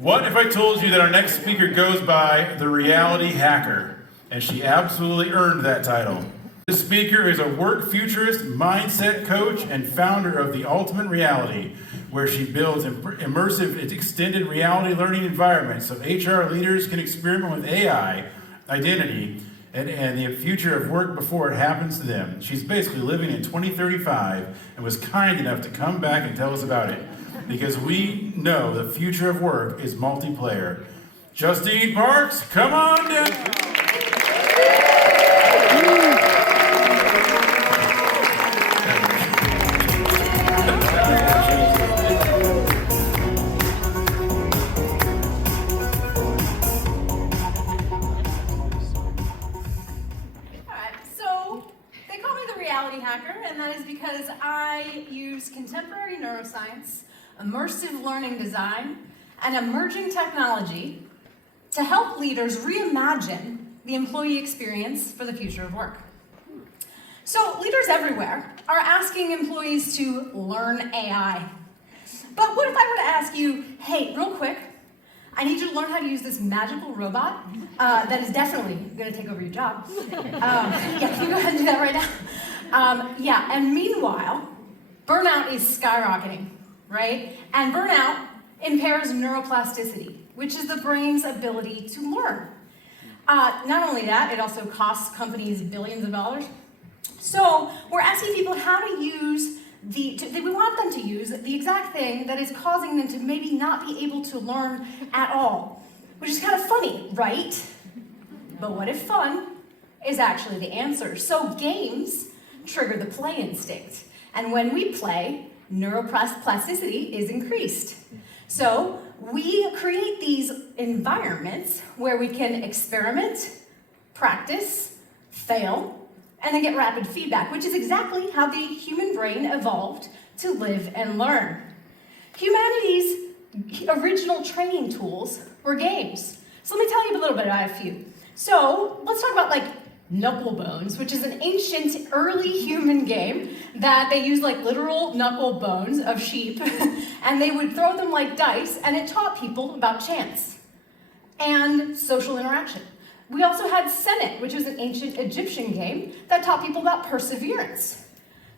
What if I told you that our next speaker goes by the reality hacker? And she absolutely earned that title. This speaker is a work futurist, mindset coach, and founder of The Ultimate Reality, where she builds immersive extended reality learning environments so HR leaders can experiment with AI, identity, and the future of work before it happens to them. She's basically living in 2035 and was kind enough to come back and tell us about it, because we know the future of work is multiplayer. Justine Parks, come on down. And that is because I use contemporary neuroscience, immersive learning design, and emerging technology to help leaders reimagine the employee experience for the future of work. So leaders everywhere are asking employees to learn AI. But what if I were to ask you, hey, real quick, I need you to learn how to use this magical robot that is definitely going to take over your job. Yeah, can you go ahead and do that right now? And meanwhile, burnout is skyrocketing, right? And burnout impairs neuroplasticity, which is the brain's ability to learn. Not only that, it also costs companies billions of dollars. So we're asking people how to use we want them to use the exact thing that is causing them to maybe not be able to learn at all, which is kind of funny, right? But what if fun is actually the answer? So games trigger the play instinct. And when we play, neuroplasticity is increased. So we create these environments where we can experiment, practice, fail, and then get rapid feedback, which is exactly how the human brain evolved to live and learn. Humanity's original training tools were games. So let me tell you a little bit about a few. So let's talk about knucklebones, which is an ancient early human game that they used literal knuckle bones of sheep, and they would throw them like dice, and it taught people about chance and social interaction. We also had Senet, which was an ancient Egyptian game that taught people about perseverance.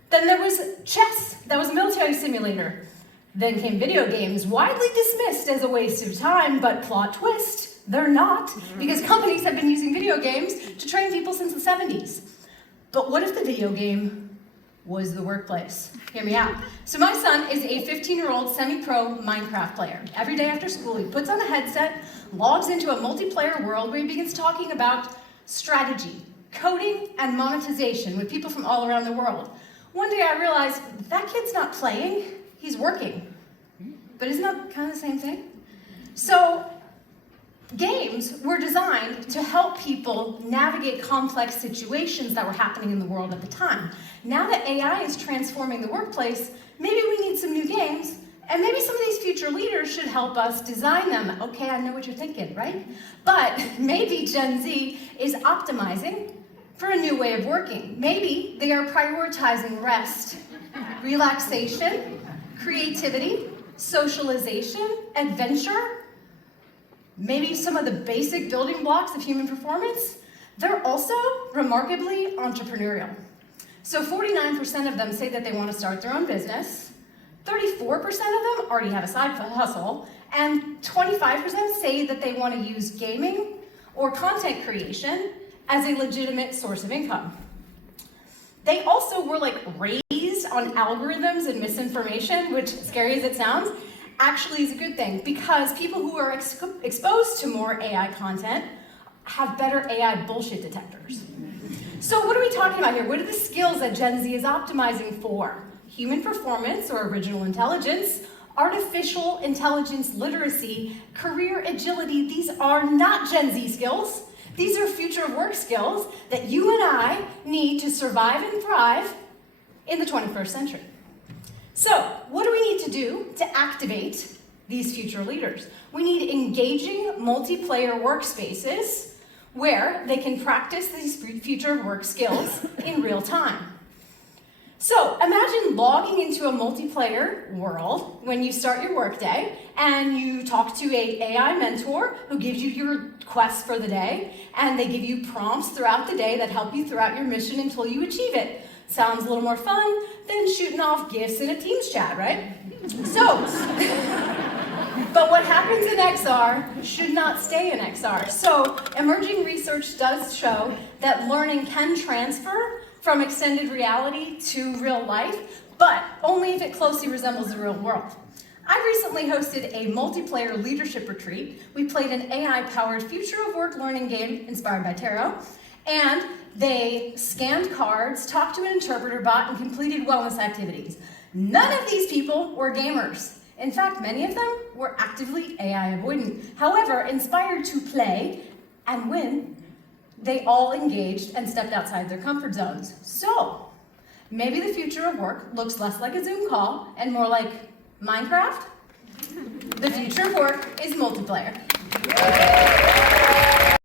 Then there was chess, that was a military simulator. Then came video games, widely dismissed as a waste of time, but plot twist, they're not, because companies have been using video games to train people since the 70s. But what if the video game was the workplace? Hear me out. So my son is a 15-year-old semi-pro Minecraft player. Every day after school, he puts on a headset, logs into a multiplayer world where he begins talking about strategy, coding, and monetization with people from all around the world. One day I realized that kid's not playing, he's working. But isn't that kind of the same thing? So games were designed to help people navigate complex situations that were happening in the world at the time. Now that AI is transforming the workplace, maybe we need some new games, and maybe some of these future leaders should help us design them. Okay, I know what you're thinking, right? But maybe Gen Z is optimizing for a new way of working. Maybe they are prioritizing rest, relaxation, creativity, socialization, adventure, maybe some of the basic building blocks of human performance. They're also remarkably entrepreneurial. So 49% of them say that they want to start their own business, 34% of them already have a side hustle, and 25% say that they want to use gaming or content creation as a legitimate source of income. They also were raised on algorithms and misinformation, which, scary as it sounds, actually is a good thing, because people who are exposed to more AI content have better AI bullshit detectors. So what are we talking about here? What are the skills that Gen Z is optimizing for? Human performance or original intelligence, artificial intelligence literacy, career agility. These are not Gen Z skills. These are future of work skills that you and I need to survive and thrive in the 21st century. So what do we need to do to activate these future leaders? We need engaging multiplayer workspaces where they can practice these future work skills in real time. So imagine logging into a multiplayer world when you start your workday and you talk to an AI mentor who gives you your quest for the day, and they give you prompts throughout the day that help you throughout your mission until you achieve it. Sounds a little more fun than shooting off GIFs in a Teams chat, right? So, but what happens in XR should not stay in XR. So emerging research does show that learning can transfer from extended reality to real life, but only if it closely resembles the real world. I recently hosted a multiplayer leadership retreat. We played an AI-powered future of work learning game inspired by tarot, and they scanned cards, talked to an interpreter bot, and completed wellness activities. None of these people were gamers. In fact, many of them were actively AI avoidant. However, inspired to play and win, they all engaged and stepped outside their comfort zones. So, maybe the future of work looks less like a Zoom call and more like Minecraft? The future of work is multiplayer.